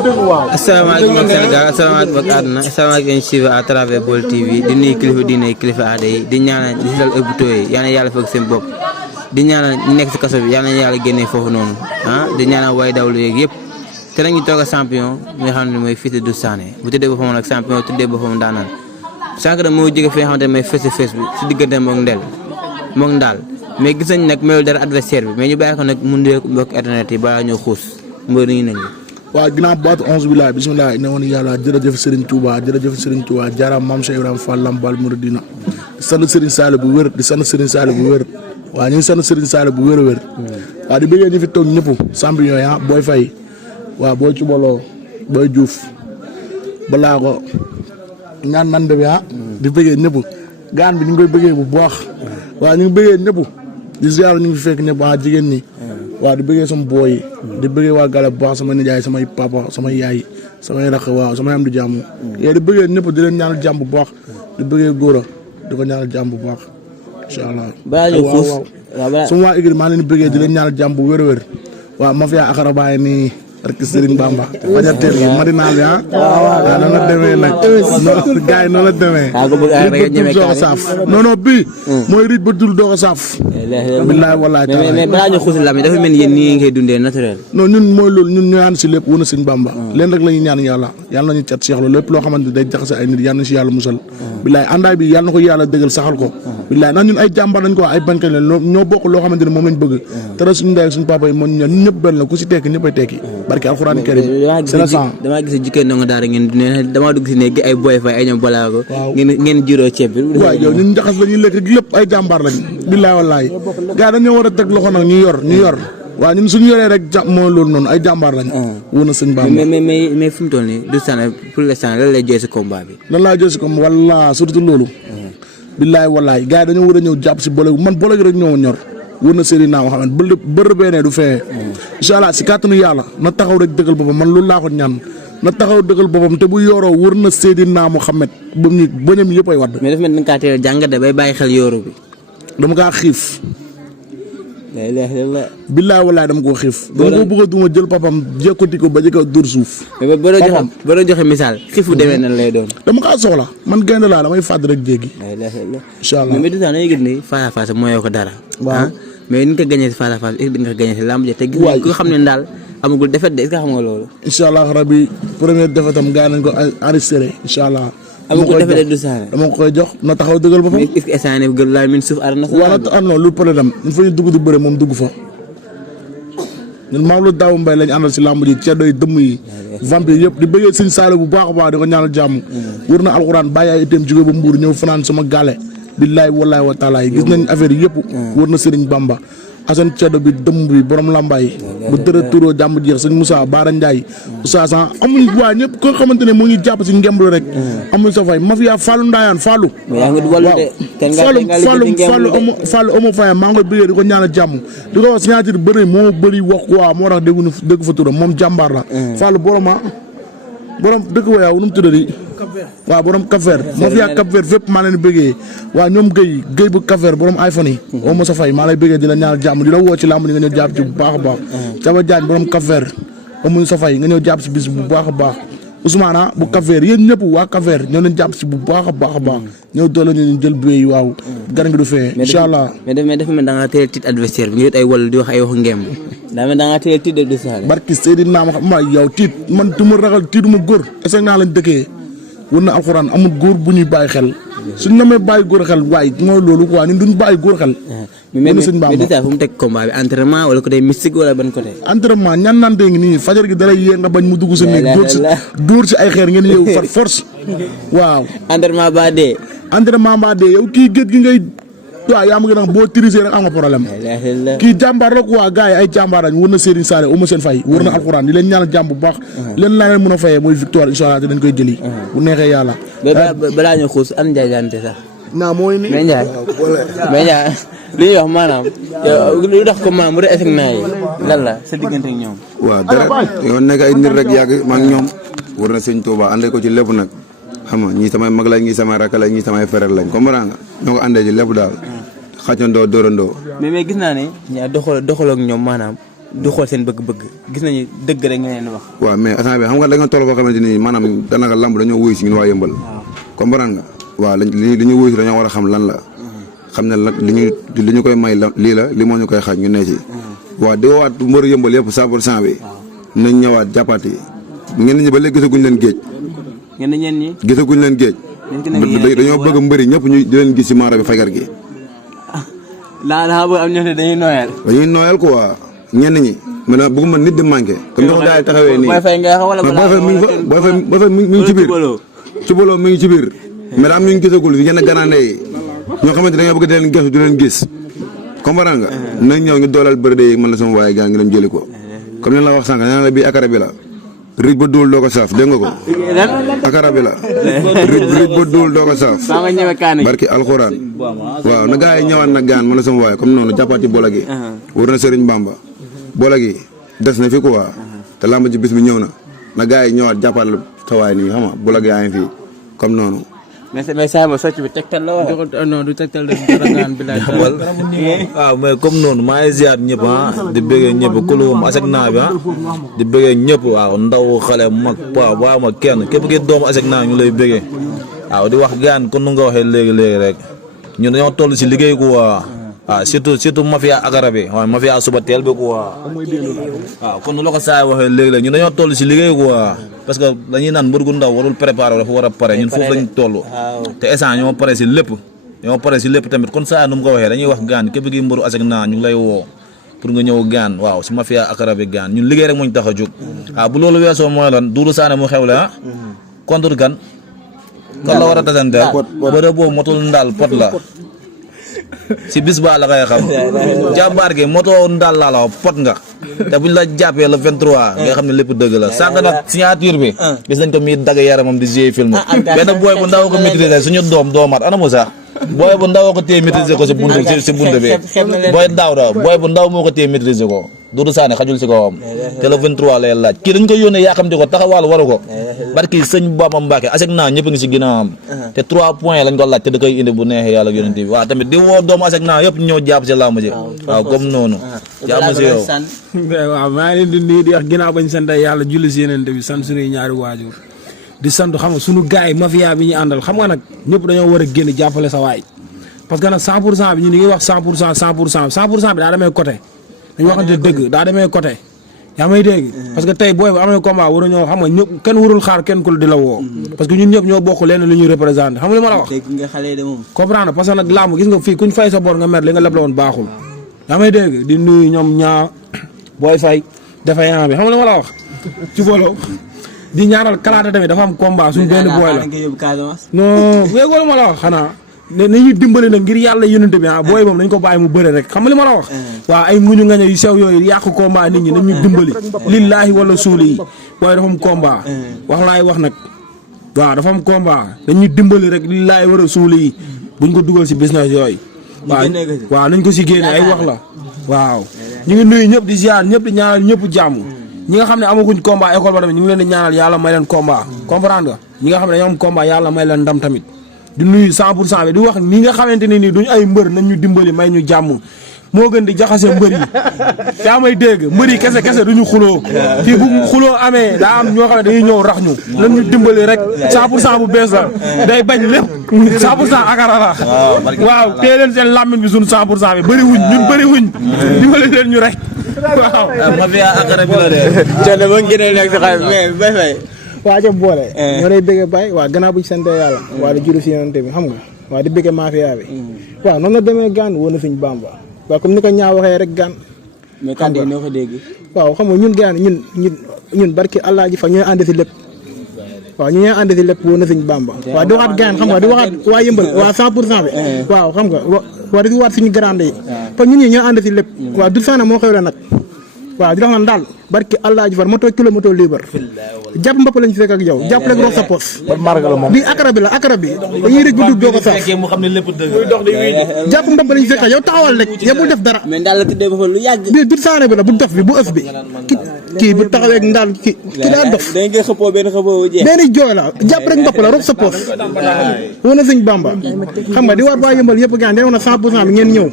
asalaamaaleykum ak Sénégal asalaamaaleykum ak àdduna asalaamaaleykum ñu suivre à travers Baol TV di nuyu kilifa diine yi kilifa aada yi di ñaanal di si dal hôpitaux yi yal na yàlla fekk seen bopp di ñaanal ñu nekk si kaso bi yal na yàlla génnee foofu noonu di ñaanal way dawlu yeeg yëpp te nag ñu toog a champion bi nga xam ne mooy Fils de Doudou Sané bu tuddee boppam nag champion tuddee boppam daanaan sànq nag moo jóge fi nga xamante ne mooy face to face bi si diggante moog ndaal mais gis nañ nag mayul dara adversaire bi mais ñu bàyyi ko nag mu ndee mbokk internet yi balaa ñëw xuus mbër yi nañ waaw ginnaaw baatu 11 bilaay bisimilah ne woon yàlla jërëjëf Serigne Touba jaaraam maam Cheikh Ibrahima Fall Lambaal Mouridina di sant Serigne Sall bu wér waaw ñu ngi sant Serigne Sall bu wér a wér waaw di bëggee ñu fi toog ñëpp champion ya Boy Faye waaw Boy Cubaloo Boy Diouf balaa ko ñaan nande bi di bëggee ñëpp gaan bi ñu ngi koy bëggee bu baax waaw ñu ngi bëggee ñëpp di ziar ñu ngi fi fekk ñëpp jigéen ñi waaw di bëggee sama booy yi di bëggee waa Gala bu baax sama nijaay samay papa samay yaay samay rakk waaw samay am di jàmm yee di bëggee ñëpp di leen ñaanal jàmm bu baax di bëggee góora di ko ñaanal jàmm bu baax incha allah waaw sama waa igri maa leen di bëggee di leen ñaanal jàmm bu wér a wér waaw mafia akara baay nii rek Serigne Bamba fajarteel gi marina bi waaw noonu la demee nag gars yi noonu la demee rit ba dul doo ko saaf non bii mooy rit ba dul doo ko saaf billaay wallaay mais balaa ñu xuusi lam yi dafa mel ni yéen nii ngay dundee naturel non ñun mooy loolu ñun ñaan si lépp wën a Serigne Bamba leen rek la ñuy ñaan yàlla nañu cat seexlu lépp loo xamante ne day jaxase ay nit yàlla na si yàlla musal billaay àndaay bi yàlla na ko yàlla dëggal saxal ko billaay ndax ñun ay jàmbar lañ ko ay bañkat leen ñoo bokk loo xamante ne moom lañ bëgg te suñu ndey ak suñu papa yi moom ñun ñëpp benn la ku si tekki ñëpp ay tekki barke alxuraan karim damaa gis jikkee ndongo daara ngeen ne damaa dugg si ne ay Boy Faye ay ñoom balaa ko ngeen juróo ceeb bi waaw yow ñun njaxas la ñuy lekk lépp ay jàmbaar lañ billaay wallaay gars dañoo war a teg loxo nag ñu yor waaw ñun suñu yoree rek mooy loolu noonu ay jàmbaar lañ wóor na sëñ Bamba mais fi mu toll nii Doudou Sané pour l'instant lan lay jooy si combat bi lan laa jooy si combat walla surtout loolu billaay wallaay gars dañoo war a ñëw jàpp si bolo man bolo gi rek ñoo ñor wóor na Serigne naa ma xam ne bër beenee du fee incha allah si kàttanu yàlla na taxaw rek dëggal boppam man loolu laa ko ñaan na taxaw dëggal boppam te bu yoroo wóor na Seydina Mohamed ba mu bëñam yëpp ay wadd. mais dafa mel ni nga kaa teel jàngat bay bàyyi xel yooru bi. dama kaa xiif. billaay wallaay dama koo xiif. dama ko bëgg a duma jël papam jékkati ko ba jëkk dóor suuf. mais boo doon joxe misaal xiifu demee nan lay doon. dama kaa soxla man gaynde laa damay fàdd rek jéggi. incha allah mais Doudou Sané gis ni face à face mooyoo ko dara. waaw mais ni nga ko gagné si face à face est-ce que nga ko gagné si lamb ja te gis nga ko xam ne daal amagul défaite de est-ce que xam nga loolu. incha allah rabi première défaite am gars nañ ko enregistré incha allah. amagul défaite Doudou Sané dama ko koy jox na taxaw dëggal boppam. mais est-ce que instant yii gën laa min suuf arena nationale. waaw non lu problème il faut ñu dugg di bëre moom dugg fa. ñun maam lu daaw mbay lañ àndal si lamb ji ceddo yi dëmm yi. vampire yëpp di bëggee sëñ Saale bu baax a baax di ko ñaanal jàmm. wër na alxuraan bàyyi ay itam jóge ba Mbuur ñëw fanaan sama gàlle. billaay wallaay wa taala yi gis nañ affaire yi yëpp. wër na Serigne Bamba. Assane ceddo bi dëmm bi borom lambaay bu dërë turoo jàmm jeex sëñ Moussa Baara Ndiaye Oustaz amuñ waa ñëpp ko xamante ne moo ngi jàpp si ngemb rek amuñ sa fay mafia Fallou Ndayane Fallou Fallou amu fay maa ngi koy bëggee di ko ñaanal jàmm di ko wax signature bëri moo bëri wax quoi moo tax dégg fa turam moom jàmbaar la Fallou borom dëkk wa yaaw nu mu tuddati waaw borom Cap-Vert mafia Cap-Vert fépp maa leen bëggee waaw ñoom Guèye bu Cap-Vert borom iPhone yi oo ma sa fay maa lay bëggee di la ñaanal jàmm di la woo ci làmb ni nga ñëw jàpp ci bu baax a baax Caba Diagne borom Cap-Vert amuñu sa fay nga ñëw jàpp si bis bu baax a baax Ousmane bu Cap-Vert yéen ñëpp waa Cap-Vert ñoo leen jàpp si bu baax a baax a baax ñëw doole ñu jël béy waaw gar ngi du fee incha allah mais dafa mel da nga teel tiit adversaire bi nga yot ay wàll di wax ay wax ngemb daa mel da nga teel tiit de Sané barki Seydina ma xam yow tiit man du ma ragal tiituma góor est-ce que naa lañ dëkkee wër na alxuraan amul góor bu ñuy bàyyi xel suñ la may bàyyi góor xel waaye mooy loolu quoi ñun duñ bàyyi góor xel. mais fu mu teg combat bi entraînement wala côté mystique wala ban côté. entraînement ñaan nante ngi nii fajar gi dalay yee nga bañ mu dugg sa néeg dóor si ay xeer ngeen yeewu far force waaw. entraînement ba dee. yow kii géej gi ngay waaw yaa ma gën a boo tirisee rek am nga problème kii jàmbaar la quoi gars yi ay jàmbaar lañ wër na Serigne Sall uma seen fay wër na alxuraan di leen ñaanal jàmm bu baax leen laa leen mën a fayee mooy victoire incha allah te dañ koy jëli bu neexee yàlla balaa ñu xuus an Ndiaye Diante sax naa mooy ni mais Ndiaye li ñuy wax maanaam lu tax ko maam mu def effectivement yi lan la sa diggante ak ñoom waaw dara yow nekk ay nit rek yàgg maa ngi ñoom wër na Serigne Touba àndee ko ci lépp nag xam nga ñii samay mag lañ ñii samay rakk lañ ñii samay frère lañ comprends nga ñoo ko àndee ci lépp daal xàccandoo dóorandoo. mais gis naa ne ñaa doxal ak ñoom maanaam du xool seen bëgg-bëgg gis nañu dëgg rek nga leen wax. waaw mais instant bi xam nga da nga toll koo xamante ni maanaam danaka lamb dañoo wuyu si ñun waa Yëmbal. comprendre nga waaw li ñu wuyu si dañoo war a xam lan la. xam ne nag li ñu koy may lii la li moo ñu koy xaaj ñu ne ci. waaw di woowaat mbëru Yëmbal yëpp 100% bi. nañ ñëwaat jàppaat yi. ñenn ñi ba léegi gisaguñ leen géej. ñenn ñi. gisaguñ leen géej. dañoo bëgg mbëri ñëpp ñu di leen gis si maara bi fajar gi. laa bëgg am ñoo ne dañuy nooyal. dañuy nooyal quoi ñenn ñi. mais nag bëgguma nit di manqué. comme ni ko gars yi taxawee nii. Boy Faye nga wax wala Boy Faye mi ngi ci biir. Cubalo mi ngi ci biir. mais daa am ñu gisagul yenn garaande yi ñoo xamante ne dañoo bëgg di leen gëstu di leen gis. comprendre nga. nañ ñëw ñu dooleel bëri yi man la sama waaye gaa ngi dem jëli ko. comme ni la wax sànq nee na la bii akara bi la. rij ba duul doo ko saaf dégg nga ko. akara bi la. rij ba duul doo ko saaf. barki alxuraan. waaw na gaa yi ñëwaat nag gaan man la sama waaye comme noonu jàppaat ci bola gi. wër na Serigne Bamba. bola gi des na fi quoi. te làmb ji bis bi ñëw na gaa yi ñëwaat jàppaat la tawaay nii xam nga bola gi yaa ngi fii comme noonu. mais saa ma socc bi tegtal la wala. non du tegtal de daragaan bi laay. waaw mais comme noonu maa ngi ziar ñëpp di bëggee ñëpp kulum asek naa bi di bëggee ñëpp waaw ndaw xale mag pa waaw ma kenn képp ki doomu asek naa ñu lay bëggee waaw di wax gaan kon nu nga waxee léegi rek ñun dañoo toll si liggéey ku waa waaw surtout mafia akara bi waaw mafia suba teel bi ku waa waaw kon nu la ko saay waxee léegi ñun dañoo toll si liggéey ku waa parce que dañuy naan mbër gu ndaw warul préparer dafa war a pare ñun foofu lañ toll te instant ñoo pare si lépp tamit kon saa nu mu ko waxee dañuy wax gaan képp gi mbëru asek naa ñu ngi lay woo pour nga ñëw gaan waaw si mafia akara bi gaan ñun liggéey rek moo ñu tax a jóg waaw bu loolu weesoo mooy lan Doudou Sané mu xewle contre kan la war a tasanteel bëre boobu motul ndaal pot la si bis ba la koy xam jàmbaar gi moto ndaal laa la pot nga te buñ la jàppee le 23 nga xam ne lépp dëgg la sànq nag signature bi gis nañ ko muy dagg yaramam di jouer film benn booy bu ndaw ko maîtriser suñu doomaat ana mu sax booy bu ndaw ko téye maîtriser ko si buntu bi booy bu ndaw moo ko téye maîtriser ko Doudou Sané xajul si kawam te le 23 lay laaj kii dañ ko yónnee yaa xam di ko taxawal waru ko barki sëñ Bamba Mbacke asek naa ñëpp ngi si ginnaawam te 3 points lañ ko laaj te da koy indi bu neexee yàlla ak yonent bi waaw tamit di woo doomu asek naa yëpp ñëw jàpp si làmb ji waaw comme noonu jàmm si yow waaw maa ngi leen di nuyu di wax ginnaaw bañ sant yàlla julli si yeneen bi sant suñuy ñaari waajur di sant xam nga suñu gars yi mafia bi ñu àndal xam nga nag ñëpp dañoo war a génn jàppale sa waay parce que nag 100% bi ñu ngi wax 100% bi daa demee côté dañu waxante dëgg daa demee côté yaa may dégg parce que tey booy bu amee combat war a ñoo xam nga ñëpp kenn warul xaar kenn ku di la woo parce que ñun ñëpp ñoo bokk lenn lu ñuy représenté xam nga li ma la wax comprendre parce que nag làmb gis nga fii kuñ fay sa bor nga mer li nga leb la woon baaxul yaa may dégg di nuyu ñoom ñaa booy fay dafa yaa bi xam nga li ma la wax ci bolo di ñaanal kalaate tamit dafa am combat suñ benn booy la non wéegoolu ma la wax xanaa ne nañuy dimbali nag ngir yàlla yónnante bi booy moom nañ ko bàyyi mu bëre rek xam nga li ma la wax waaw ay nguñu ngaño yu sew yooyu yàq combat nit ñi nañu dimbali lillaahi wala suuli yi booy dafa am combat wax laay wax nag waaw dafa am combat dañuy dimbali rek lillaahi wala suuli yi buñ ko dugal si business yooyu waaw nañ ko si génne ay wax la waaw ñu ngi nuyu ñëpp di ziar ñëpp di ñaanal ñëpp jàmm ñi nga xam ne amaguñ combat école ba tamit ñu ngi leen di ñaanal yàlla may leen combat comprendre nga ñi nga xam ne dañoo am combat yàlla may leen ndam tamit di nuyu 100% bi di wax ñi nga xamante ne nii duñ ay mbër nañ ñu dimbali may ñu jàmm moo gën di jaxase mbër yi yaa may dégg mbër yi kese duñu xuloo fii bu xuloo amee daa am ñoo xam ne dañuy ñëw rax ñu nañ ñu dimbali rek 100% bu bees la day bañ lépp 100% akara la waaw tee leen seen làmmiñ bi suñu 100% bi bëri wuñ ñun bëri wuñ dimbali leen ñu rek waaw mafia akara bi la de Thione ba ngeen nekk si xarit mais Boy Faye waa jëm boole ñoo lay bëggee Baye waaw gannaaw bu ñu sante yàlla waa di juru si yonante bi xam nga waa di bëggee mafia bi waaw noonu la demee gaan woon na suñ Bamba waaw comme ni ko ñaa waxee rek gaan mais kàddu yi noo ko dégg waaw xam nga ñun gaan ñun barki Allah ji fa ñooy ànd si lépp waaw ñu ñooy ànd si lépp woon na suñ Bamba waaw di waxaat gaan xam nga di waxaat waa yëmbal waa 100% bi waaw xam nga waa di waat suñu grande yi parce que ñun ñi ñoo ànd si lépp waaw du sana moo xew la nag waaw di wax naan daal barki Allah ji far moto kilomètre libre jàpp mbapp lañ fekk ak yow jàpp rek rox sa pos bi akara bi dañuy rek bu dug doo ko sax mu xam ne lépp dëgg jàpp mbapp lañ fekk ak yow taxawal rek yow bul def dara mais ndaal la tuddee ba fa lu yàgg bi du saane bi la bu dof bi bu ëf bi kii bu taxawee ak ndaal ki daa dof dañ koy xëppoo benn jeex benn jooy la jàpp rek mbapp la rox sa pos woon na sëñ Bamba xam nga di waat waa yëmbal yëpp gaan de woon na 100% bi ngeen ñëw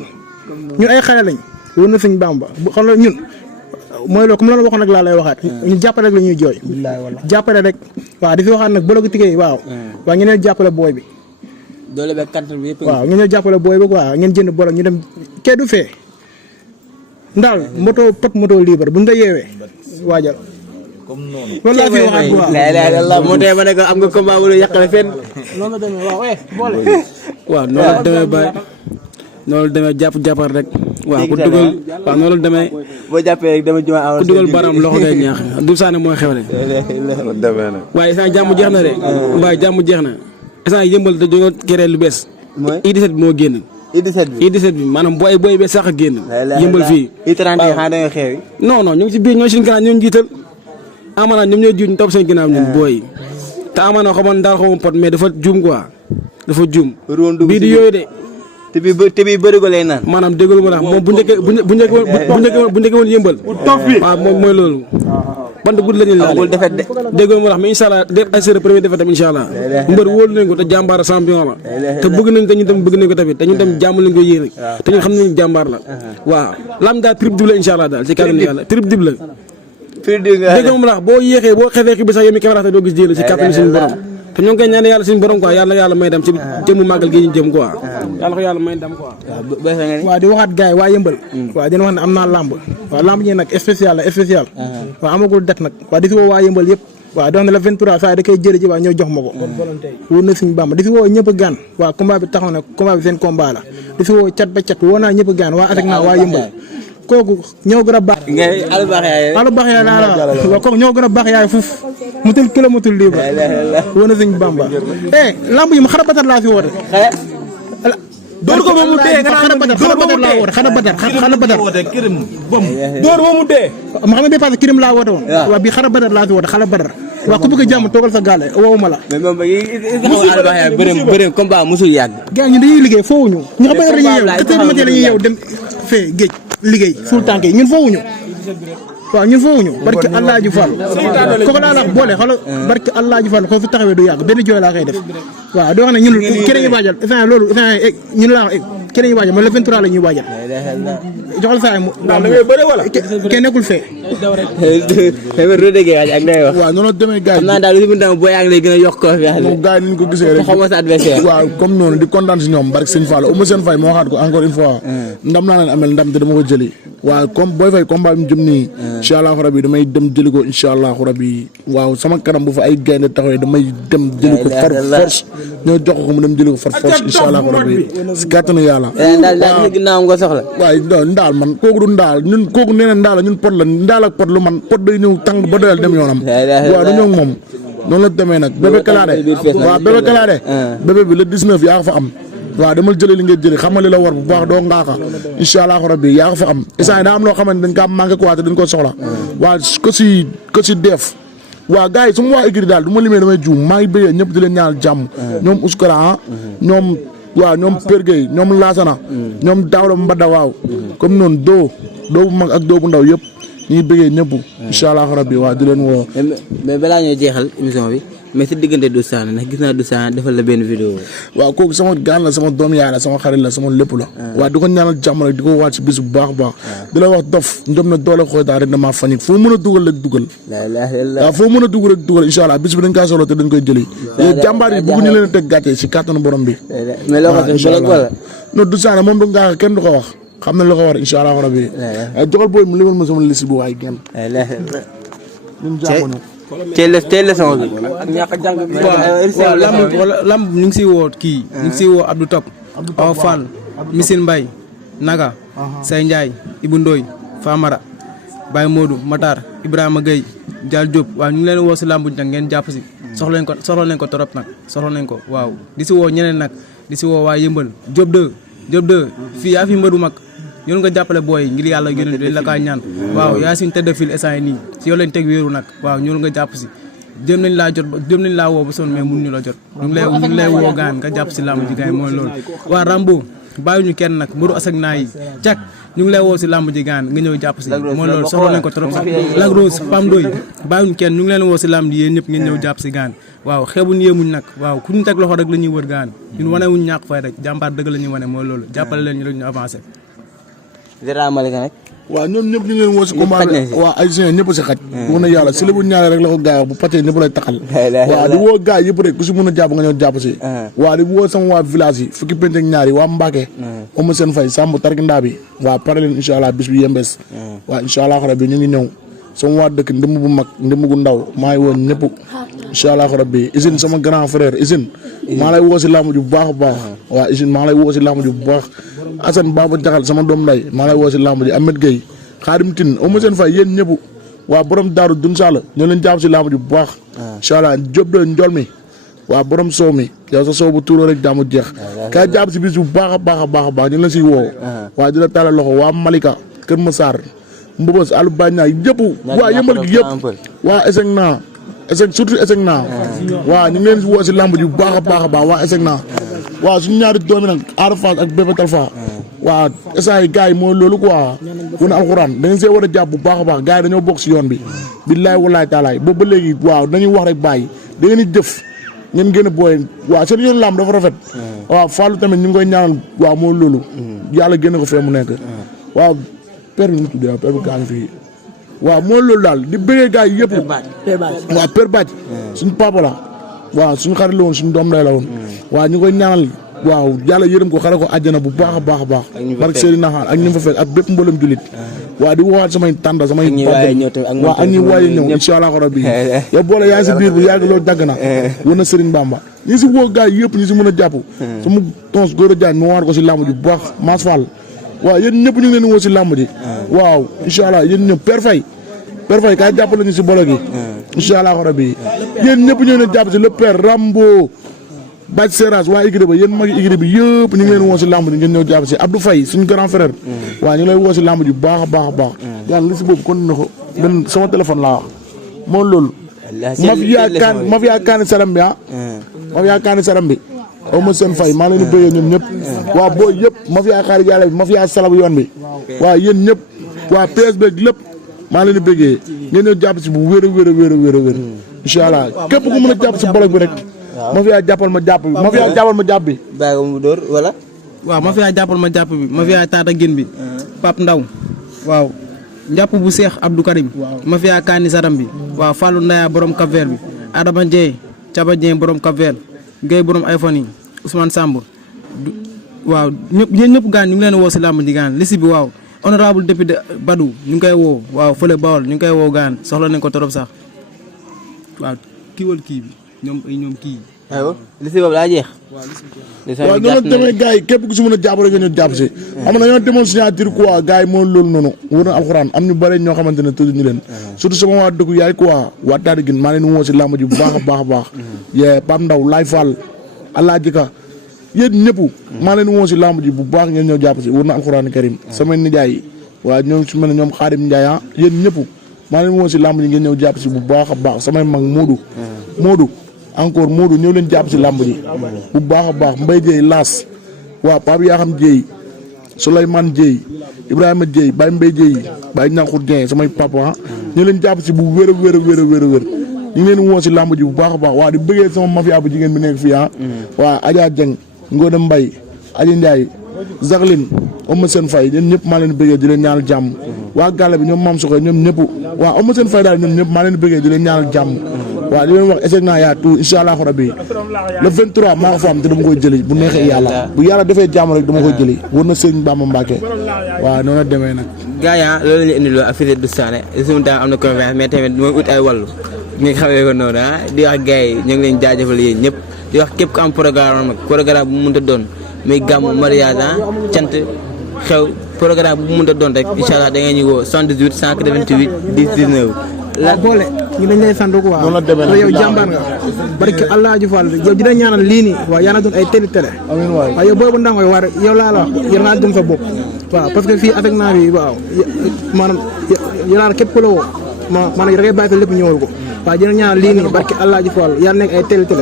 ñun ay xale lañ woon na sëñ Bamba xam nga ñun mooy loolu comme loolu waxoon nag laa lay waxaat ñu jàppale rek la ñuy jooy jàppale rek waaw di fi waxaat nag bologu tigéey waaw waaw ngeen jàppale booy bi doole ba carte bi yëpp waaw ngeen jàppale booy bi quoi ngeen jënd bolog ñu dem kee du fee ndaal moto libre bu ñu la yeewee waajal comme noonu. loolu laa fi waxaat quoi la moo tax ma ne ko am nga combat wala yàqale fenn noonu la demee waaw boole waaw noonu la demee ba noonu la demee jàppal rek waaw ku dugal waaw noonu la demee boo jàppee rek dama juma ku dugal baram loxo ngay ñaax du saane mooy xewle waaye instant jàmm jeex na de waaye jàmm jeex na instant yëmbal dañoo créé lu bees I17 bi moo génn I17 bi maanaam booy bee sax a génn yëmbal fii I30 xanaa da nga xeewi non ñu ngi si biir ñoo suñu kanam ñoo jiital amaana ñoom ñooy jiw ñu topp seen ginnaaw ñun booy te amaana xamoon daal xamoon pot mais dafa juum quoi dafa juum bii di yooyu de te bi bëri ko lay naan maanaam déglu ma la moom bu njëkkee woon yëmbal waaw moom mooy loolu bant gudd la ñuy laal déglu ma la mais incha allah def assuré premier defet tam incha allah mbër wóolu nañ ko te jàmbaar champion la te bëgg nañ te ñun tam bëgg nañ ko tamit te ñun tam jàmm lañ ko yéene te ñun xam nañ jàmbaar la waaw lam daal trip dib la incha allah daal ci kàttanu yàlla trip dib la dégg ma la boo yéexee boo xefee ki bi sax yow mi caméra doo gis jël ci kàttanu suñu borom te ñoo ngi koy ñaan yàlla suñu borom quoi yàlla may dem ci jëmu màggal gi ñu jëm quoi yàlla ko yàlla may dem quoi waaw di waxaat gars yi waa yëmbal waaw dina wax ne am naa lamb waaw lamb ñi nag spécial waaw amagul det nag waaw di si woo waa yëmbal yëpp waaw doon na la 23 saa da koy jëri ji waaw ñoo jox ma ko wóor na suñu bàmba di si woo ñëpp gaan waaw combat bi taxaw na combat bi seen combat la di si woo cat ba cat woo naa ñëpp gaan waa atek naa waa yëmbal kooku ñoo gën a baax alu baax yaay naa la waaw kooku ñoo gën a baax yaay fuuf mutul kilo mutul libre wóor na suñu bàmba lamb yi ma xara batar laa fi woote door ko ba mu dee xana batar door ba mu dee ma xam ne bi passé kirim laa woote woon waaw bi xara batar laa fi woote xala batar waaw ku bëgg a jàmm toogal sa gaale woowu ma la bërëm combat musul yàgg gars ñu dañuy liggéey foowuñu ñu xam ne dañuy yeew 4 heures matin la ñuy yeew dem fee géej liggéey suul tànk yi ñun foowuñu waaw ñun foowuñu barke Allah ju Fall kooku laa la wax boole xoolal barke Allah ju Fall ko su taxawee du yàgg benn jooy laa koy def waaw di wax ne ñun keneen ñu waajal loolu ñun laa wax keneen ñu waajal man le 23 la ñuy waajal joxal saa mu da ngay bëre wala kenn nekkul fee waaw noonu demee gars yi naa daal lu si mën dama boo yaa ngi lay gën a yokk ko moom gars yi ni ñu ko gisee rek xamoo sa adversaire waaw comme noonu di kontaan si ñoom barke sëñ Fall Oumou Sène Faye moo waxaat ko encore une fois ndam laa leen amel ndam te dama ko jëli waaw comme booy fay combat bi mu jëm nii incha allahu rabi damay dem jëli ko incha allahu rabi waaw sama kanam bu fa ay gaynde taxawee damay dem jëli ko far force ñoo jox ko mu dem jëli ko far force incha allahu rabi si kàttanu yàlla daal ginnaaw nga soxla waaye ndaal man kooku du ndaal ñun kooku nee na ndaal ñun pot la ndaal ak pot lu man pot day ñëw tàng ba doyal dem yoonam waaw dañoo moom noonu la demee nag bébé kalaade waaw bébé kalaade bébé bi le 19 yaa ko fa am waaw demal jëlee li ngay jëlee xamal li la war bu baax doo ngaaka incha allahu rabbi yaa ko fa am instant daa am loo xamante dañ kaa manqué quoi te dañ ko soxla waaw ko si def waaw gars yi su ma waa écrit daal du ma limee damay juum maa ngi bëggee ñëpp di leen ñaanal jàmm ñoom Ouskara ñoom waaw ñoom Perguey ñoom Laasana ñoom Daawda Mbadda waaw comme noonu doo bu mag ak doo bu ndaw yëpp ñu ngi bëggee ñëpp incha allahu rabbi waaw di leen woo mais balaa ñoo jeexal émission bi mais si diggante Doudou Sané ndax gis naa Doudou Sané defal la benn vidéo waaw kooku sama gaan la sama doom yaay la sama xarit la sama lépp la waaw di ko ñaanal jàmm rek di ko waat si bis bu baax baax di la wax dof njom na doole xooy daa rek damaa fañik foo mën a dugal rek dugal waaw foo mën a dugal rek dugal incha allah bis bi dañ kaa soxla te dañ koy jëli jàmbaar yi bëgg ñu leen a teg gàcce si kàttanu borom bi non Doudou Sané moom du ngaa kenn du ko wax xam na lu ko war incha allah rabbi joxal booy mu limal ma sama liste bu waay genn teel leçon bi waaw lamb ñu ngi siy woo kii ñu ngi siy woo Abdou Top Awa Fall Missine Mbaye Naga Say Ndiaye Ibou Ndoy Famara Baye Modou Matar Ibrahima Gueye Dial Diop waaw ñu ngi leen woo si lamb nag ngeen jàpp si soxla nañ ko trop nag soxla nañ ko waaw di si woo ñeneen nag di si woo waa Yëmbal Diop 2 fii yaa fi mbër bu mag yoon nga jàppale booy ngir yàlla gën dañ la kaa ñaan waaw yaa suñ tëdd fil essant nii si yow lañ teg wéeru nag waaw ñoonu nga jàpp si jëm nañ laa woo ba sonn mais mënuñu la jot ñu ngi lay woo gaan nga jàpp si lamb ji gaan mooy loolu waa Rambo bàyyiwuñu kenn nag mbëru asak naa yi cak ñu ngi lay woo si lamb ji gaan nga ñëw jàpp si mooy loolu soxla nañ ko trop sax Lac Rose Pam Doy bàyyiwuñu kenn ñu ngi leen woo si lamb ji yéen ñëpp ngeen ñëw jàpp si gaan waaw xeebuñ yéemuñ nag waaw ku ñu teg loxo rek la ñuy wër gaan ñun wane wuñ ñàkk fay rek jàmbaar dëgg la ñuy wane mooy loolu jàppale leen ñu rek ñu avancé Général Malika nag waaw ñoom ñëpp ñu ngi leen woo si combat bi waaw ay jeunes ñëpp si xaj wax na yàlla si la bu ñaaree rek la ko gaay wax bu pàccee ñëpp lay taxal waaw di woo gaay yëpp rek ku si mën a jàpp nga ñëw jàpp si waaw di woo sama waa village yi fukki penc ak ñaar yi waa Mbacke Oumou Sène Faye Samb Tarkinda bi waaw pare leen incha allah bis bi yembes waaw incha allah rabbi ñu ngi ñëw sama waa dëkk ndimb bu mag ndimb gu ndaw maa ngi woon ñëpp incha allah rabbi Isine sama grand frère Isine maa lay woo si làmb ji bu baax a baax waaw Isine maa lay woo si làmb ji bu baax Assane Baba Jaxal sama doom nday maa lay woo si làmb ji Ahmed Gueye Xaadim Tine Oumou Sène Faye yéen ñëpp waa borom daaru dun sall ñoo leen jàpp si làmb ji bu baax incha allah Diop de Ndiol mi waa borom soow mi yow sa soow bu tuuroo rek jaamu jeex kay jàpp si bis bu baax a baax a baax a baax ñu leen siy woo waa di la tàllal loxo waa Malika Kër Massar Mbobos Alu Baña yëpp waa yëmbal gi yëpp waa Eseng naa Eseng surtout Eseng naa waa ñu ngi leen woo si làmb ji bu baax a baax a baax waa Eseng naa waaw suñu ñaari doomi nag Ada Fass ak Bébé Talfa waaw essant yi gars yi mooy loolu quoi wu na alxuraan da ngeen see war a jàpp bu baax a baax gars yi dañoo bokk si yoon bi billaay walaay taalaay boobu ba léegi waaw dañuy wax rek bàyyi da ngeen di jëf ngeen gën a booy waaw seen yoon làmb dafa rafet waaw Fallou tamit ñu ngi koy ñaanal waaw mooy loolu yàlla génn ko fee mu nekk waaw père bi mu tuddee waaw père bi gaa ngi fii waaw mooy loolu daal di bëggee gars yi yëpp waaw père Badji suñu papa la waaw suñu xarit la woon suñu doom day la woon waaw ñu koy ñaanal waaw yàlla yërëm ko xare ko àjjana bu baax a baax a baax barke Seydina Naxaan ak ñu fa fekk ak bépp mboolem julit waaw di woowaat samay tànda samay waaw ak ñi waaye ñëw incha allah rabbi yow boole yaa ngi si biir bu yàgg loolu dagg na war na Serigne Bamba ñi si woo gars yi yëpp ñi si mën a jàpp sama tons góor a jaañ mu waat ko si làmb ji bu baax Mass Fall waaw yéen ñëpp ñu ngi leen di woo si làmb ji waaw incha allah yéen ñëpp Père Faye kaay jàppale ñu si bolo gi incha allah rabbi yéen ñëpp ñu leen jàpp si le Père Rambo Bac Seras waa Igri ba yéen magi Igri bi yëpp ñu ngi leen woo si làmb ji ngeen ñëw jàpp si Abdou Faye suñu grand frère waaw ñu lay woo si làmb ji bu baax a baax a baax yàlla li si boobu kon na ko benn sama téléphone laa wax moo loolu mafia kaani saram bi mafia kaani saram bi Oumou Sène Faye maa leen di bëggee ñoom ñëpp waa boo yëpp mafia xaari yàlla bi mafia salabu yoon bi waa yéen ñëpp waa PSB lépp maa leen di bëggee ngeen ñëw jàpp si bu wér a wér a wér a wér a wér incha allah képp ku mën a jàpp si bolog bi rek mafia jàppal ma jàpp bi mafia jàppal ma jàpp bi bàyyi ko mu dóor wala waaw mafia jàppal ma jàpp bi mafia taata gén bi Pape Ndaw waaw njàpp bu Seex Abdou Karim mafia kaani saram bi waaw Fallou Ndaya borom Cap-Vert bi Adama Dieng Caba Dieng borom Cap-Vert Guèye borom iPhone yi Ousmane Samb waaw ñëpp yéen ñëpp gaan ñu ngi leen woo si làmb ji gaan lisi bi waaw honorable député Badou ñu ngi koy woo waaw fële Bawol ñu ngi koy woo gaan soxla nañ ko torop sax waaw kiiwal kii bi ñoom kii aywa lisi boobu daa jeex waaw noonu demee gars yi képp ku si mën a jàpp rek nga ñëw jàpp si xam na ñoo demoon signature quoi gars yi moo loolu noonu wër na alxuraan am ñu bëri ñoo xamante ne tudd ñu leen surtout sama waa dëkku yaay quoi waa taari gin maa leen woo si làmb ji bu baax a baax a baax yee Pape Ndaw Laay Fall Alaaji Ka yéen ñëpp maa leen woo si làmb ji bu baax ngeen ñëw jàpp si wër na alxuraan karim samay nijaay yi waaw ñoom su mel ne ñoom Xaadim Njaay yéen ñëpp maa leen woo si làmb ji ngeen ñëw jàpp si bu baax a baax samay mag Moodu encore Modou ñëw leen jàpp si làmb ji bu baax a baax Mbaye Dieye Laas waaw Pape Yaxam Dieye Souleymane Dieye Ibrahima Dieye Baye Mbaye Dieye Baye Ñankour Dieng samay papa ñëw leen jàpp si bu wér a wér a wér a wér a wér ñu ngi leen woo si làmb ji bu baax a baax waaw di bëggee sama mafia bu jigéen bi nekk fii waaw Adja Dieng Ngode Mbaye Adji Ndiaye Zaglin Oumou Sène Faye ñun ñëpp maa leen bëggee di leen ñaanal jàmm waa gàlle bi ñoom Mame Soxo ñoom ñëpp waaw Oumou Sène Faye daal ñoom ñëpp maa leen bëggee di leen ñaanal jàmm waaw di leen wax essayé naa yaa tout incha allah rabbi le 23 maa ko fa am te dama koy jëli bu neexee yàlla bu yàlla defee jàmm rek dama koy jëli war na Serigne Bamba Mbacke waaw noonu la demee nag. gars yi loolu la ñu indiloo ak Fils de Sané suñu temps am na confiance mais tamit mooy ut ay wàllu ñu xamee ko noonu di wax gars yi ñu ngi leen jaajëfal yéen ñëpp di wax képp ku am programme bu mu mënta doon muy gàmmu mariage cant xew programme bu mu mënta doon rek incha allah da ngeen ñu woo 78 188 10 19. la boole ñu dañ lay sant quoi noonu la demee nag yow jàmbaar nga barke Allah ju Fall yow dina ñaanal lii nii waaw yaa na doon ay télé amiin waay waaw yow boobu ndànk war yow laa la wax yow naa gëm sa bopp waaw parce que fii avec naa bi waaw maanaam yow laa képp ku la woo maanaam da ngay bàyyi sa lépp ñëwal ko waaw dina ñaanal lii nii barke Allah ju Fall yaa nekk ay télé te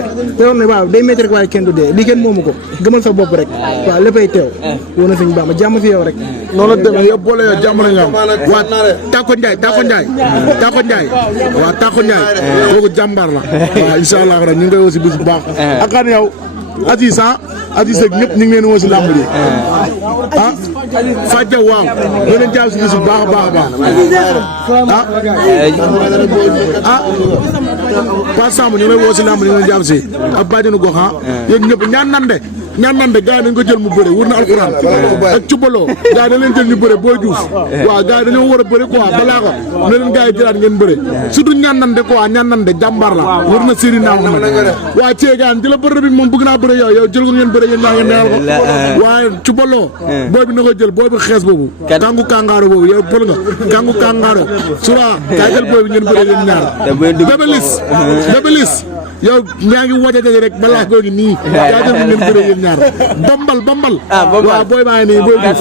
wax ne waaw day métti rek waaye kenn du dee lii kenn moomu ko gëmal sa bopp rek waaw léppay teew woo na suñu baax ma jàmm fi yow rek noonu la demee yow boole yow jàmm nañu am waa Tako Ndiaye waaw Tako Ndiaye kooku jàmbaar la waaw incha allah ñu ngi koy woo si bis bu baax ak kan yow Aziz Aziz ak ñëpp ñu ngi leen woo si làmb ji Fadia waaw ñoo leen jàpp si bis bu baax a baax a baax Pa Samb ñu ngi leen woo si làmb ji ñu leen jàpp si ak bàjjenu gox yéen ñëpp ñaan nande gars yi dañ ko jël mu bëre wër na alxuraan ak cubaloo gars yi dañ leen jël ñu bëre Boy Diouf waaw gars yi dañoo war a bëre quoi balaa ko ne leen gars yi jëlaat ngeen bëre surtout ñaan nande quoi ñaan nande jàmbaar la wër na Serigne naa Mohamed waa ceegaan jëla bëre bi moom bëgg naa bëre yow jël ko ngeen bëre yéen ñaa ngeen neexal ko waaye cubaloo booy bi na ko jël booy bi xees boobu kangu kangaaro boobu yow pël nga kangu kangaaro sura kaa jël booy bi ngeen bëre yéen ñaar bébelis yow ñaa ngi wajate rek balaa googi nii kaa jël ngeen bëre yéen ñaar bambal waaw booy maa ngi nii booy Diouf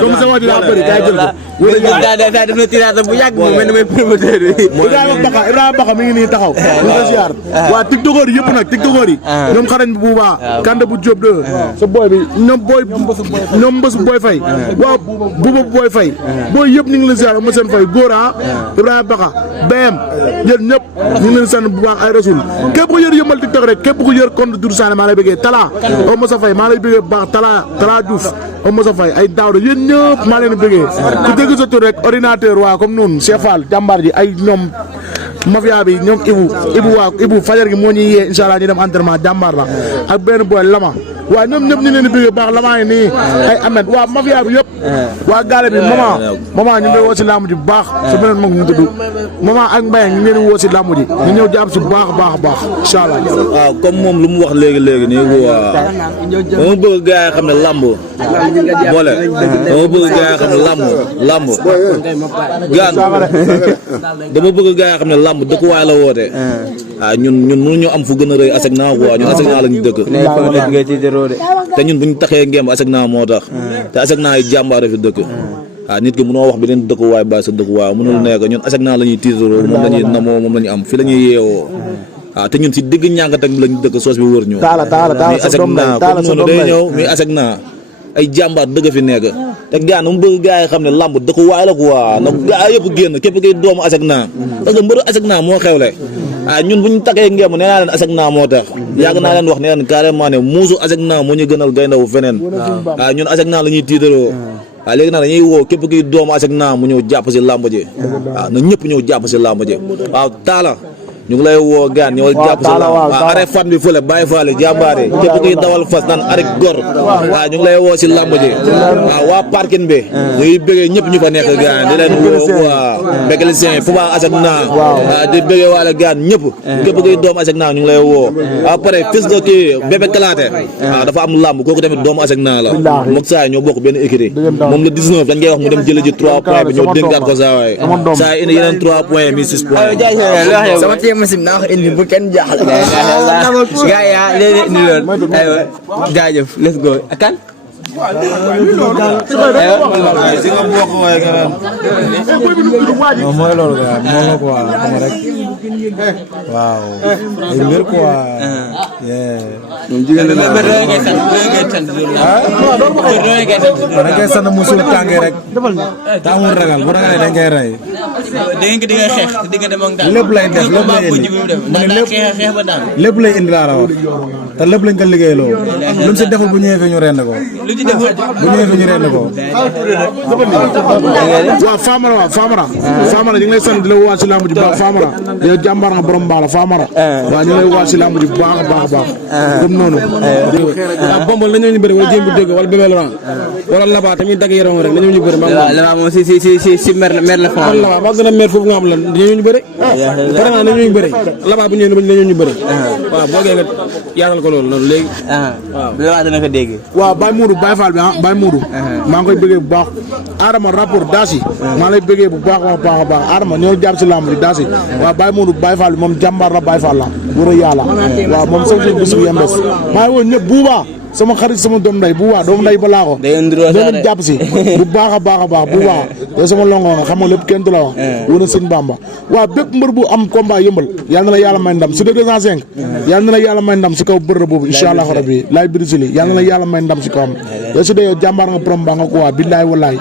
comme sa wax ji daa bëri kaa jël ko daa def na tirage bu yàgg moom mel na may promoteur bi Ibrahima Baxa mi ngi nii taxaw ñu ko ziar waa tiktokeur yi yëpp nag tiktokeur yi ñoom xarañ bu baax kande bu Diop de sa booy bi ñoom mbës booy fay waaw buba booy fay booy yëpp ñu ngi leen ziar ma seen fay góor Ibrahima Baxa BM yéen ñëpp ñu ngi leen sant bu baax ay rasul képp ko yër yëmbal tiktok rek képp ko yër compte Doudou Sané maa lay bëggee Tala o ma sa fay maa lay bëggee bu baax Tala Diouf o ma sa fay ay daaw de yéen ñëpp maa leen bëggee ku dégg sa tur rek ordinateur waa comme noonu Cheikh Fall jàmbaar ji ay ñoom mafia bi ñoom Ibu fajar gi moo ñuy yee incha allah ñu dem entraînement jàmbaar la ak benn boy Lama waaw ñoom ñëpp ñu leen di bëggee baax Lama ngi nii ay Ahmed waa mafia bi yëpp waa gaale bi maman ñu ngi woo si làmb ji bu baax sa beneen mag ñu tudd maman ak Mbaye ñu ngi leen woo si làmb ji ñu ñëw jàpp si bu baax incha allah. waaw comme moom lu mu wax léegi nii dama bëgg gars yi xam ne làmb boole dama bëgg gars yi xam ne làmb gaan dama bëgg gars yi xam ne làmb dëkkuwaay la woote waaw ñun mënuñu am fu gën a rëy Asegna quoi ñun Asegna lañu dëkk te ñun buñ taxee ngemb Asegna moo tax te Asegna yi jàmbaare fi dëkk waaw nit ki mënoo wax beneen dëkkuwaay bàyyi sa dëkkuwaay mënul nekk ñun Asegna la ñuy tiitaroo moom la ñuy namoo moom la ñu am fi la ñuy yeewoo waaw te ñun si digg ñàngat ak lañ dëkk soos bi wër ñu mi Asegna comme noonu day ñëw mi Asegna ay jàmbaar dëgg fi nekk te gaan mu bëgg gars yi xam ne lamb dëkkuwaay la quoi nag gars yëpp génn képp kay doomu Asegna parce que mbëru Asegna moo xewle waaw ñun bu ñu takkee ngeem nee naa leen Asegna moo tax yàgg naa leen wax ne leen carrément ne muusu Asegna moo ñu gënal gayndawu feneen waaw ñun Asegna la ñuy tiitaroo waaw léegi nag dañuy woo képp ki doomu Asegna mu ñëw jàpp si làmb ji waaw na ñëpp ñëw jàpp si làmb ji waaw Talla ñu ngi lay woo gaan ñëwal jàpp si làmb waaw arrêt fan bi fële bàyyi faale jàmbaare képp kuy dawal fas naan arrêt gor waaw ñu ngi lay woo si làmb ji waaw waa parking bi ñu ngi bëggee ñëpp ñu fa nekk gaan di leen woo waa mécanicien fu ba Asegna waaw di bëggee waale gaan ñëpp képp kuy doomu Asegna ñu ngi lay woo après fils de kii bébé kalaate waaw dafa am làmb kooku tamit doomu Asegna la mook saa ñoo bokk benn écurie moom le 19 dañ koy wax mu dem jële ji 3 points bi ñoo dénkaat ko saa waay saa indi yeneen 3 points mi 6 points masim naa ko indi bu kenn jaaxle gaa yi léeg-léeg indi lool aywa jaajëf let's go kan mooy loolu quoi moom la quoi xam rek waaw ay mbir quoi moom jigéen la da ngay sant musul tàngee rek taamul ragal bu ragalee dañ koy rey di nga xeex di nga dem ak daal lépp lay def lépp lay indi ma ne xeex ba daal lépp lay indi laa la wax te lépp lañ ko liggéeyloo lu mu si deful bu ñëwee fi ñu rend ko lu ci deful bu ñëwee fi ñu rend ko waaw Famara ñu ngi lay sant di la woo si lamb ji baax Famara yow jàmbaar nga borom baax la Famara waaw ñu ngi lay woo si lamb ji bu baax a baax comme noonu waaw bombal nañoo ñu bëri wala jéem bu dégg wala bébé Laurent wala Laba tamit dagg yaram rek nañoo ñu bëri Laba moom si mer la fa Laba ba gën a mer foofu nga xam lan dañoo ñu bëri vraiment nañoo ñu bëri Laba bu ñëwee nañoo ñu bëri waaw boo gee nga yaatal ko loolu noonu léegi waaw Laba dana ko dégg waaw Baye Mourou Baye Fall bi Baye Mourou maa ngi koy bëggee bu baax Adama rapport Daasi maa lay bëggee bu baax a baax Adama ñoo jàpp si lamb ji Daasi waaw Baye Mourou Baye Fall bi moom jàmbaar la Baye Fall la bu rëy yàlla waaw moom sama si bis bu yembes maa ngi woon ñëpp buuba sama xarit sama doom nday bu baax doomu nday balaa ko doon jàpp si bu baax a baax bu baax yow sama longo nga xam nga lépp kenn du la wax wona sëñ Bamba waaw bépp mbër bu am combat yëmbal yal na la yàlla may ndam si 205 yal na la yàlla may ndam si kaw bërë boobu incha allah rabbi laay birisili yal na la yàlla may ndam si kawam yow su dee yow jàmbaar nga borom ba nga ko waa billaay wallaay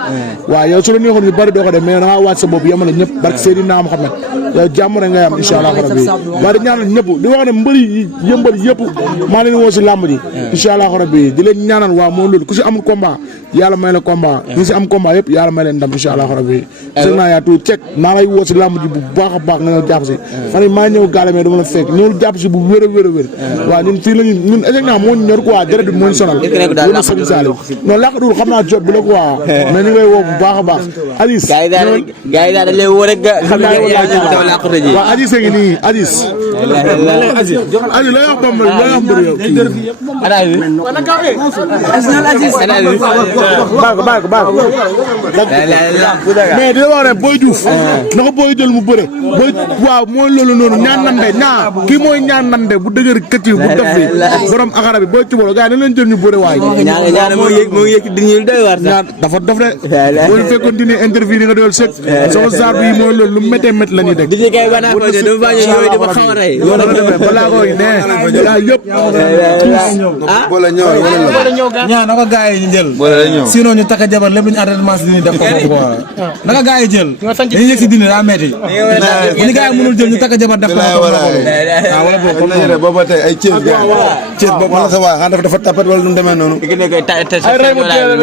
waaw yow su la neexoon yu bëri doo ko def mais da ngaa waaj sa bopp yemale ñëpp barke Seydina Muhammad yow jàmm rek ngay am incha allah rabbi waaye di ñaanal ñëpp di wax ne mbëri yëmbal yëpp maa leen woo si làmb ji incha allah rabbi di leen ñaanal waa moo loolu ku si amul combat yàlla may la combat ñi si am combat yëpp yàlla may leen ndam incha allah rabbi sëg naa yaa tuuti cek naa lay woo si làmb ji bu baax a baax nga ñëw jàpp si fan yi maa ñëw gaale mais dama la fekk ñëw jàpp si bu wér a wér a wér waaw ñun fii lañu ñun échec naa moo ñu ñor quoi deret bi moo ñu sonal wóna sëñ Saliou non làq dul xam naa jot bi la quoi mais ñu ngay woo bu baax a baax Aziz gars yi daal dañ lay woo rek xam ne waaw Aziz a ngi nii Aziz Aziz looy wax Bamba looy wax mbër yow mais dina wax ne Boy Diouf na ko booy jël mu bëre booy waaw mooy loolu noonu ñaan nande ñaa kii mooy ñaan nande bu dëgër këcc bu def bi borom akara bi booy cubalo gars yi nañ leen jël ñu bëre waay ñaan moo ngi yëg di ñu doy waar ñaan dafa dof de boo ñu fekkoon dine interview ni nga dool sëg sama saar bi mooy loolu lu méttee métti la ñuy dégg di kay bana ko de dama bañ ñoy dama xaw a rey wala demee balaa koy ne gaa yëpp boole ñëw ñaa naka gars yi ñu jël sinon ñu takk jabar lépp lu ñu entraînement si dini def ko foofu quoi naka gars yi jël dañuy yëg si dini daa metti ñu gars yi mënul jël ñu takk jabar def ko wala booba tey ay Thiès boobu wala sa waa xanaa dafa tapet wala nu mu demee noonu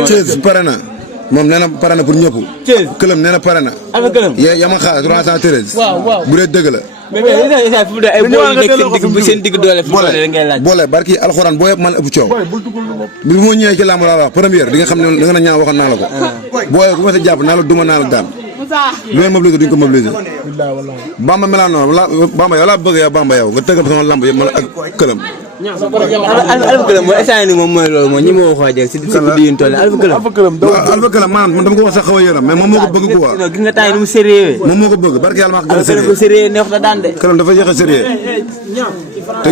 Thiès pare na moom nee na pare na pour ñëpp këlam nee na pare na yama xaar 313 bu dee dëgg la boole barki alxuraan boo yëpp man ëpp coow bi moo ñëwee ci làmb laa wax première di nga xam ne da nga na ñaaw waxoon naa la ko booy ku ma sa jàpp naa la duma naa la daan lu ngeen mobiliser duñ ko mobiliser Bamba melaan noonu Bamba yow laa bëgg yow Bamba yow nga tëggal sama lamb yëpp man ak këlam Alpha Këlam mooy instant moom mooy loolu moom ñi ma waxoo jël si di ñu toll Alpha Këlam maanaam man dama ko wax sax xaw a yëram mais moom moo ko bëgg quoi gis nga taay ni mu sérieux moom moo ko bëgg barke yàlla maa ko gën a sérieux neex na daan de Këlam dafa yéex a sérieux te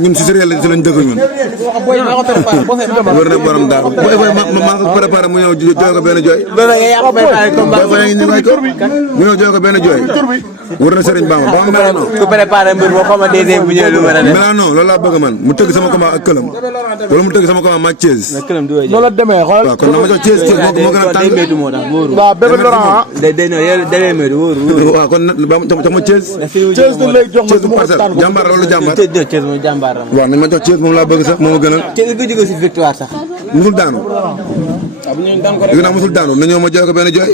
ñun si sérieux lañ si lañ dëgg ñun wër na borom daal boy maa ko préparé mu ñëw jooy ko benn jooy mu ñëw jooy ko benn jooy wër na Serigne Bamba ba mel non ku préparé mbir boo xam ne bu ñëwee lu mën a def mel non loolu laa bëgg man mu tëgg sama combat ak Këlam wala mu tëgg sama combat maag Thiès noonu la demee xool waaw kon na ma jox Thiès moo gën a tàng waaw bébé Laurent waaw kon jox ma Thiès Thiès du lay jox ma parcelle jàmbaar loolu jàmbaar Thiès mooy jàmbaar waaw nañ ma jox Thiès moom laa bëgg sax moo ma gënal Thiès ko jóge si victoire sax musul daanu léegi nag musul daanu na ñëw ma jooy ko benn jooy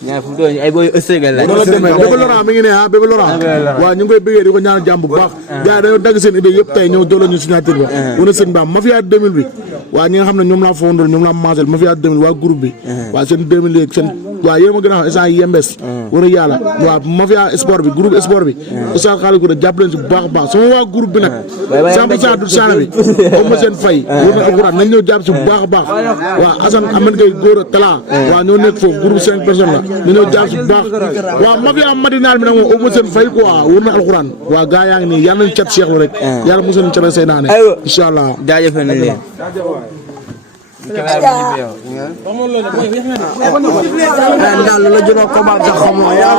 ñaar fu doon ay boy ëssëgal la noonu la demee bébé Laurent mi ngi ne bébé Laurent waaw ñu ngi koy bëggee di ko ñaanal jàmm bu baax gars yi dañoo dagg seen idée yëpp tey ñëw dooloo ñu signature ba wana sëñ Bam Mafia 2000 bi waaw ñi nga xam ne ñoom laa fondoon ñoom laa maasal Mafia 2000 waa groupe bi waaw seen 2000 léegi seen waaw yéen ma gën a xam instant yembes war a yàlla waaw Mafia sport bi groupe sport bi instant xaalis ko da jàpp leen si bu baax a baax sama waa groupe bi nag 100% du saana bi comme ma seen fay war na alxuraan nañ ñëw jàpp si bu baax a baax waaw Assane Amane Gueye góor a Tala waaw ñoo nekk foofu groupe 5 personnes la ñu ñëw jàpp si bu baax waaw Mafia matinal bi nag moom au seen fay quoi war na alxuraan waaw gaa yaa ngi nii yàlla nañ cat seexlu rek yàlla mosul nañ cat say naane incha allah jaajëfal nañ leen daal la jëloo combat sax xamoo yaa